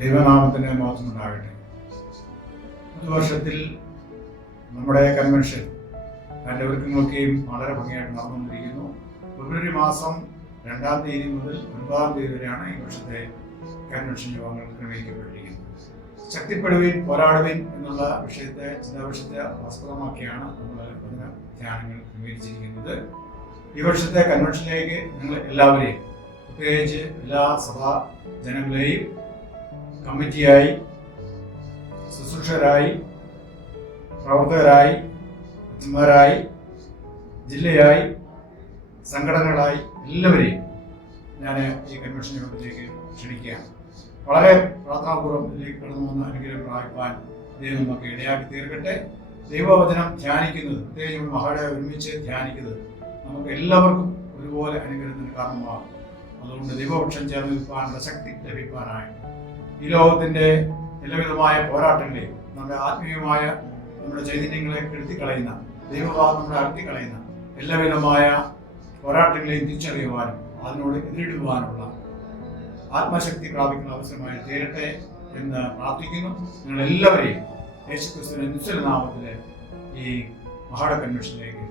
ദൈവനാമത്തിന് മഹത്വം ഉണ്ടാകട്ടെ. പുതുവർഷത്തിൽ നമ്മുടെ കൺവെൻഷൻ അതിൻ്റെ ഒരുക്കങ്ങളൊക്കെയും വളരെ ഭംഗിയായിട്ട് നടന്നുകൊണ്ടിരിക്കുന്നു. ഫെബ്രുവരി മാസം 2-ാം തീയതി മുതൽ 9-ാം തീയതി വരെയാണ് ഈ വർഷത്തെ കൺവെൻഷൻ യോഗങ്ങൾ ക്രമീകരിക്കപ്പെട്ടിരിക്കുന്നത്. ശക്തിപ്പെടുവിൻ പോരാടുവിൻ എന്നുള്ള ചിന്താവിഷയത്തെ ആസ്പദമാക്കിയാണ് നമ്മൾ ധ്യാനങ്ങൾ ക്രമീകരിച്ചിരിക്കുന്നത്. ഈ വർഷത്തെ കൺവെൻഷനിലേക്ക് നിങ്ങൾ എല്ലാവരെയും, പ്രത്യേകിച്ച് എല്ലാ സഭാ ജനങ്ങളെയും കമ്മിറ്റിയായി, ശുശ്രൂഷകരായി, പ്രവർത്തകരായി, അച്ഛന്മാരായി, ജില്ലയായി, സംഘടനകളായി എല്ലാവരെയും ഞാൻ ഈ കൺവെൻഷൻ യോഗത്തിലേക്ക് ക്ഷണിക്കുകയാണ്. വളരെ പ്രാർത്ഥനാപൂർവ്വം ഇതിലേക്ക് കടന്നു വന്ന അനുഗ്രഹം പ്രാപിപ്പാൻ ദൈവം നമുക്ക് ഇടയാക്കി തീർക്കട്ടെ. ദൈവവചനം ധ്യാനിക്കുന്നത്, പ്രത്യേകിച്ച് മഹാടെ ഒരുമിച്ച് ധ്യാനിക്കുന്നത് നമുക്ക് എല്ലാവർക്കും ഒരുപോലെ അനുഗ്രഹത്തിന് കാരണമാകും. അതുകൊണ്ട് ദൈവപക്ഷം ചേർന്ന് നിൽക്കാനുള്ള ശക്തി ലഭിക്കാനായി ഈ ലോകത്തിൻ്റെ എല്ലാവിധമായ പോരാട്ടങ്ങളെയും നമ്മുടെ ആത്മീയമായ നമ്മുടെ ചൈതന്യങ്ങളെ കെടുത്തിക്കളയുന്ന, ദൈവഭാഗം നമ്മളെ അകത്തിക്കളയുന്ന എല്ലാവിധമായ പോരാട്ടങ്ങളെയും തിരിച്ചറിയുവാനും അതിനോട് എതിരിടുവാനുള്ള ആത്മശക്തി പ്രാപിക്കുന്ന അവസരമായി തീരട്ടെ എന്ന് പ്രാർത്ഥിക്കുന്നു. നിങ്ങളെല്ലാവരെയും യേശുക്രിസ്തുവിന്റെ നിശ്ചല നാമത്തിലെ ഈ മഹാട കൺവെൻഷനിലേക്ക്